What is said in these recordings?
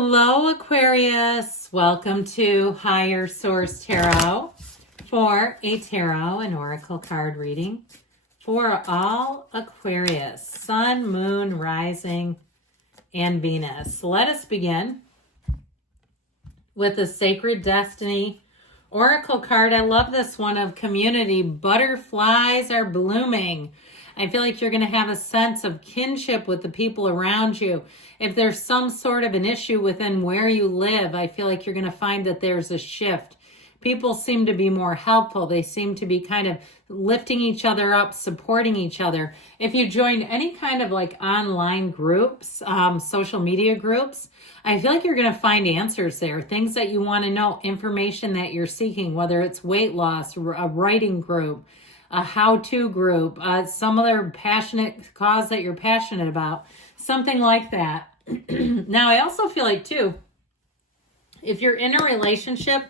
Hello, Aquarius. Welcome to Higher Source Tarot for a tarot and oracle card reading for all Aquarius, Sun, Moon, Rising, and Venus. Let us begin with the Sacred Destiny oracle card. I love this one of community. Butterflies are blooming. I feel like you're going to have a sense of kinship with the people around you. If there's some sort of an issue within where you live, I feel like you're going to find that there's a shift. People seem to be more helpful. They seem to be kind of lifting each other up, supporting each other. If you join any kind of like online groups, social media groups, I feel like you're going to find answers there. Things that you want to know, information that you're seeking, whether it's weight loss, a writing group, a how-to group, some other passionate cause that you're passionate about, something like that. Now, I also feel like, too, if you're in a relationship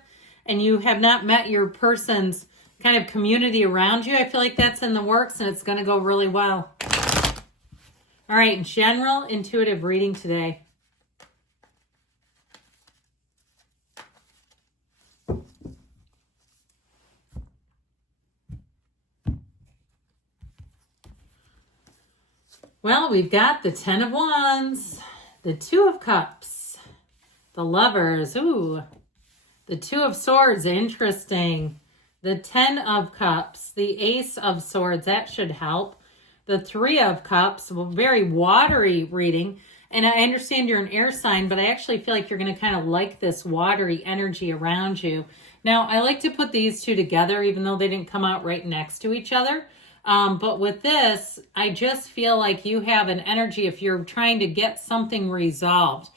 and you have not met your person's kind of community around you, I feel like that's in the works and it's going to go really well. All right, general intuitive reading today. Well, we've got the 10 of Wands, the 2 of Cups, the Lovers, ooh, the 2 of Swords, interesting, the 10 of Cups, the Ace of Swords, that should help, the 3 of Cups, very watery reading, and I understand you're an air sign, but I actually feel like you're going to kind of like this watery energy around you. Now, I like to put these two together, even though they didn't come out right next to each other. But with this, I just feel like you have an energy if you're trying to get something resolved.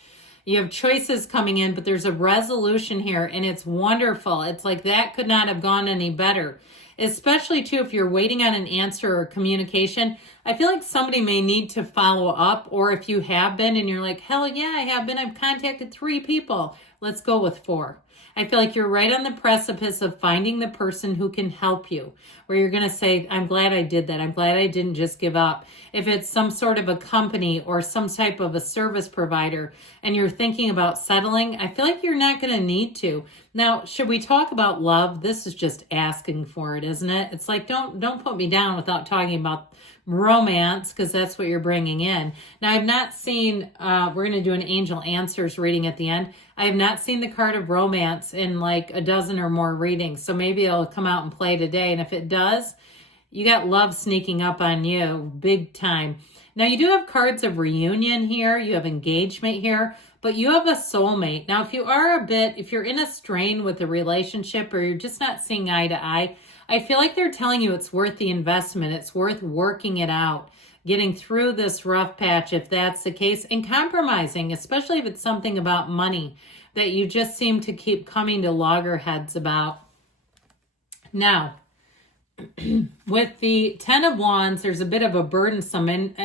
You have choices coming in, but there's a resolution here, and it's wonderful. It's like that could not have gone any better, especially, too, if you're waiting on an answer or communication. I feel like somebody may need to follow up, or if you have been and you're like, hell yeah, I have been. I've contacted 3 people. Let's go with 4. I feel like you're right on the precipice of finding the person who can help you, where you're going to say, I'm glad I did that. I'm glad I didn't just give up. If it's some sort of a company or some type of a service provider and you're thinking about settling, I feel like you're not going to need to. Now, should we talk about love? This is just asking for it, isn't it? It's like, don't put me down without talking about romance, because that's what you're bringing in. Now, I've not seen, we're going to do an angel answers reading at the end. I have not seen the card of romance in like a dozen or more readings. So maybe it'll come out and play today. And if it does, you got love sneaking up on you big time. Now, you do have cards of reunion here. You have engagement here, but you have a soulmate. Now, if you're in a strain with a relationship or you're just not seeing eye to eye, I feel like they're telling you it's worth the investment. It's worth working it out, getting through this rough patch if that's the case, and compromising, especially if it's something about money that you just seem to keep coming to loggerheads about. Now, with the 10 of Wands, there's a bit of a burdensome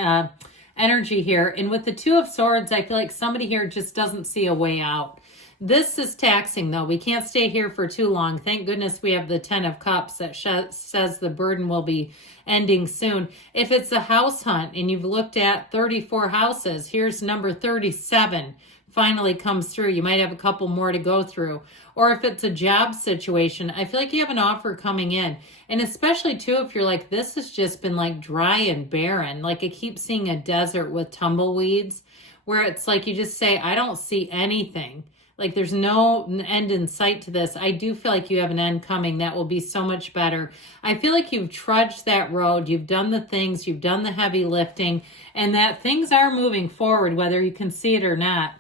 energy here. And with the 2 of Swords, I feel like somebody here just doesn't see a way out. This is taxing, though. We can't stay here for too long. Thank goodness we have the 10 of Cups that says the burden will be ending soon. If it's a house hunt and you've looked at 34 houses, here's number 37 finally comes through. You might have a couple more to go through. Or if it's a job situation, I feel like you have an offer coming in. And especially, too, if you're like, this has just been like dry and barren. Like I keep seeing a desert with tumbleweeds where it's like you just say, I don't see anything. Like there's no end in sight to this. I do feel like you have an end coming that will be so much better. I feel like you've trudged that road. You've done the things. You've done the heavy lifting. And that things are moving forward, whether you can see it or not.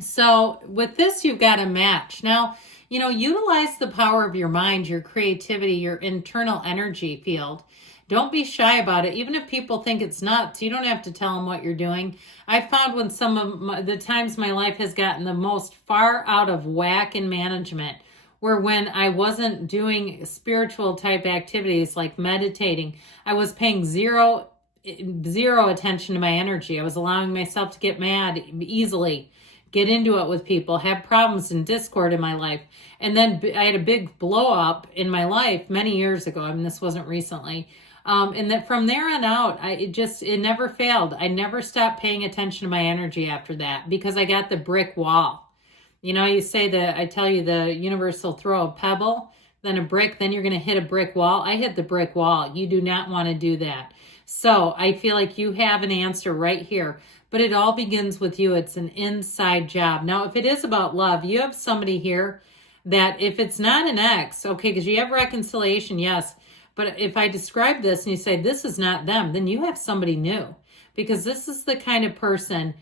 So with this, you've got a match. Now, utilize the power of your mind, your creativity, your internal energy field. Don't be shy about it. Even if people think it's nuts, you don't have to tell them what you're doing. I found when some of the times my life has gotten the most far out of whack in management were when I wasn't doing spiritual type activities like meditating. I was paying zero attention to my energy. I was allowing myself to get mad easily, get into it with people, have problems and discord in my life. And then I had a big blow up in my life many years ago. I mean, this wasn't recently. And that from there on out, it never failed. I never stopped paying attention to my energy after that because I got the brick wall. You know, you say that, I tell you, the universe will throw a pebble, then a brick, then you're going to hit a brick wall. I hit the brick wall. You do not want to do that. So I feel like you have an answer right here, but it all begins with you. It's an inside job. Now, if it is about love, you have somebody here that if it's not an ex, okay, because you have reconciliation, yes. But if I describe this and you say this is not them, then you have somebody new, because this is the kind of person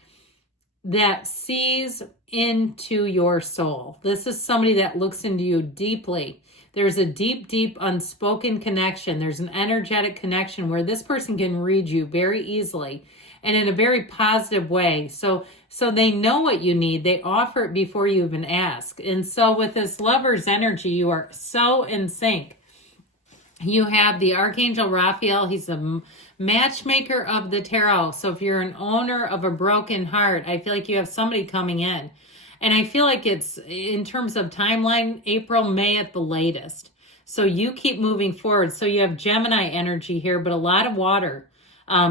that sees into your soul. This is somebody that looks into you deeply. There's a deep, deep unspoken connection. There's an energetic connection where this person can read you very easily and in a very positive way. So they know what you need. They offer it before you even ask. And so with this lover's energy, you are so in sync. You have the Archangel Raphael. He's a matchmaker of the tarot. So if you're an owner of a broken heart, I feel like you have somebody coming in. And I feel like it's, in terms of timeline, April, May at the latest. So you keep moving forward. So you have Gemini energy here, but a lot of water.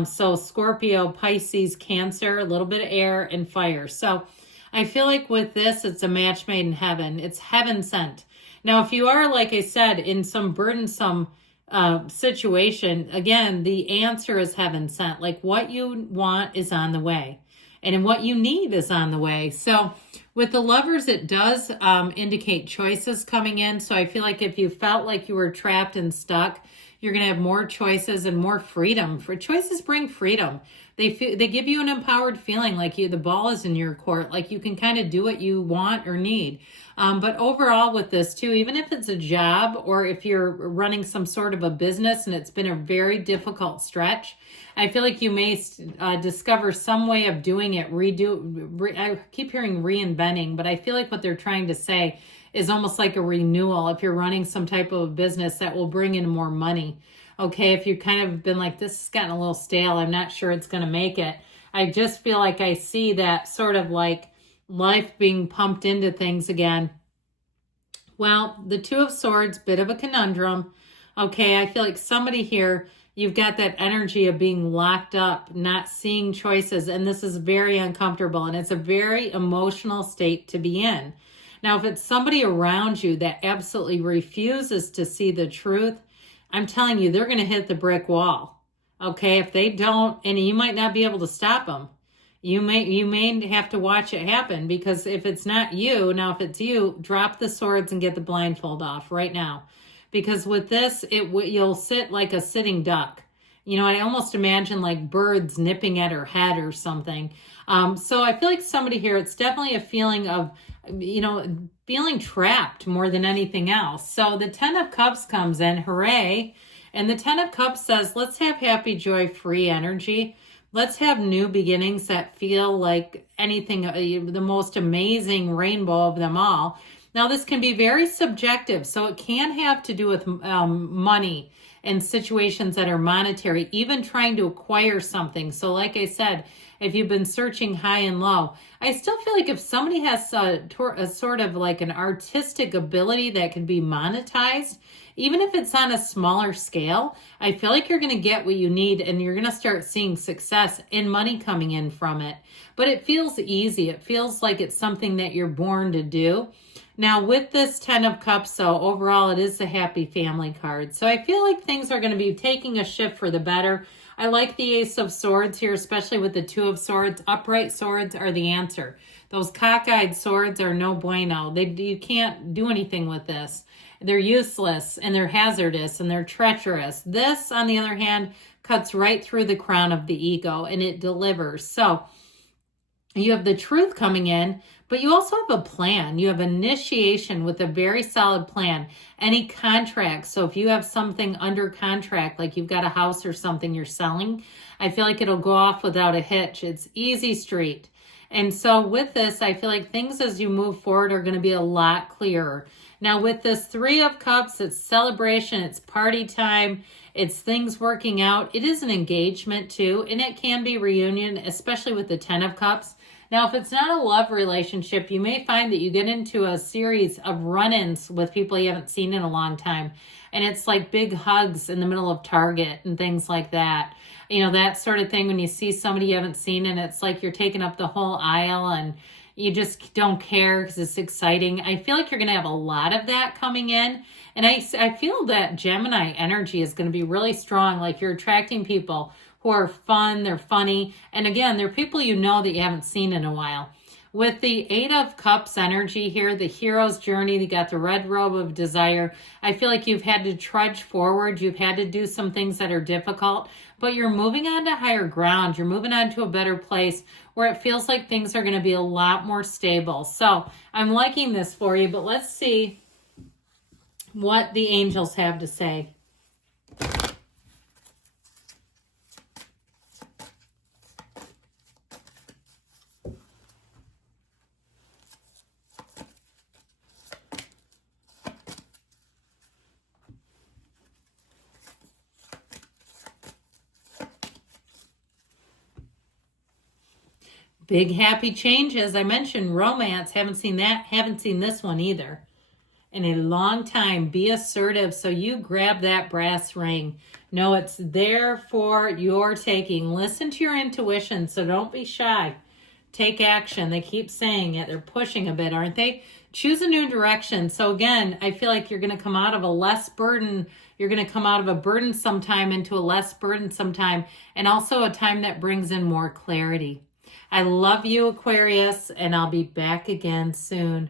So Scorpio, Pisces, Cancer, a little bit of air and fire. So I feel like with this, it's a match made in heaven. It's heaven sent. Now, if you are, like I said, in some burdensome situation, again, the answer is heaven sent. Like what you want is on the way, and what you need is on the way. So with the lovers, it does indicate choices coming in. So I feel like if you felt like you were trapped and stuck, you're going to have more choices and more freedom. For choices bring freedom. They give you an empowered feeling, like the ball is in your court, like you can kind of do what you want or need. But overall with this too, even if it's a job or if you're running some sort of a business and it's been a very difficult stretch, I feel like you may discover some way of doing it, I keep hearing reinventing, but I feel like what they're trying to say is almost like a renewal if you're running some type of business that will bring in more money. Okay, if you've kind of been like, this has gotten a little stale, I'm not sure it's going to make it. I just feel like I see that sort of like life being pumped into things again. Well, the Two of Swords, bit of a conundrum. Okay, I feel like somebody here, you've got that energy of being locked up, not seeing choices, and this is very uncomfortable, and it's a very emotional state to be in. Now, if it's somebody around you that absolutely refuses to see the truth, I'm telling you, they're going to hit the brick wall. Okay, if they don't, and you might not be able to stop them. You may have to watch it happen, because if it's not you, now if it's you, drop the swords and get the blindfold off right now. Because with this, you'll sit like a sitting duck. You know, I almost imagine like birds nipping at her head or something. So I feel like somebody here, it's definitely a feeling of, feeling trapped more than anything else. So the Ten of Cups comes in, hooray. And the Ten of Cups says, let's have happy, joy, free energy. Let's have new beginnings that feel like anything, the most amazing rainbow of them all. Now, this can be very subjective, so it can have to do with money and situations that are monetary, even trying to acquire something. So like I said, if you've been searching high and low, I still feel like if somebody has a sort of like an artistic ability that can be monetized, even if it's on a smaller scale, I feel like you're going to get what you need and you're going to start seeing success and money coming in from it. But it feels easy. It feels like it's something that you're born to do. Now, with this Ten of Cups, so overall, it is a happy family card. So I feel like things are going to be taking a shift for the better. I like the Ace of Swords here, especially with the Two of Swords. Upright swords are the answer. Those cockeyed swords are no bueno. You can't do anything with this. They're useless, and they're hazardous, and they're treacherous. This, on the other hand, cuts right through the crown of the ego, and it delivers. So you have the truth coming in, but you also have a plan. You have initiation with a very solid plan. Any contract. So if you have something under contract, like you've got a house or something you're selling, I feel like it'll go off without a hitch. It's easy street. And so with this, I feel like things as you move forward are going to be a lot clearer. Now with this Three of Cups, it's celebration, it's party time, it's things working out. It is an engagement too, and it can be reunion, especially with the Ten of Cups. Now, if it's not a love relationship, you may find that you get into a series of run-ins with people you haven't seen in a long time. And it's like big hugs in the middle of Target and things like that. You know, that sort of thing when you see somebody you haven't seen and it's like you're taking up the whole aisle and you just don't care because it's exciting. I feel like you're going to have a lot of that coming in. And I feel that Gemini energy is going to be really strong. Like you're attracting people who are fun, they're funny. And again, they're people you know that you haven't seen in a while. With the Eight of Cups energy here, the hero's journey, you got the red robe of desire. I feel like you've had to trudge forward. You've had to do some things that are difficult, but you're moving on to higher ground. You're moving on to a better place where it feels like things are going to be a lot more stable. So I'm liking this for you, but let's see what the angels have to say. Big happy changes. I mentioned romance. Haven't seen that. Haven't seen this one either in a long time. Be assertive. So you grab that brass ring. No, it's there for your taking. Listen to your intuition. So don't be shy. Take action. They keep saying it. They're pushing a bit, aren't they? Choose a new direction. So again, I feel like you're going to come out of a less burden. You're going to come out of a burdensome time into a less burdensome time, and also a time that brings in more clarity. I love you, Aquarius, and I'll be back again soon.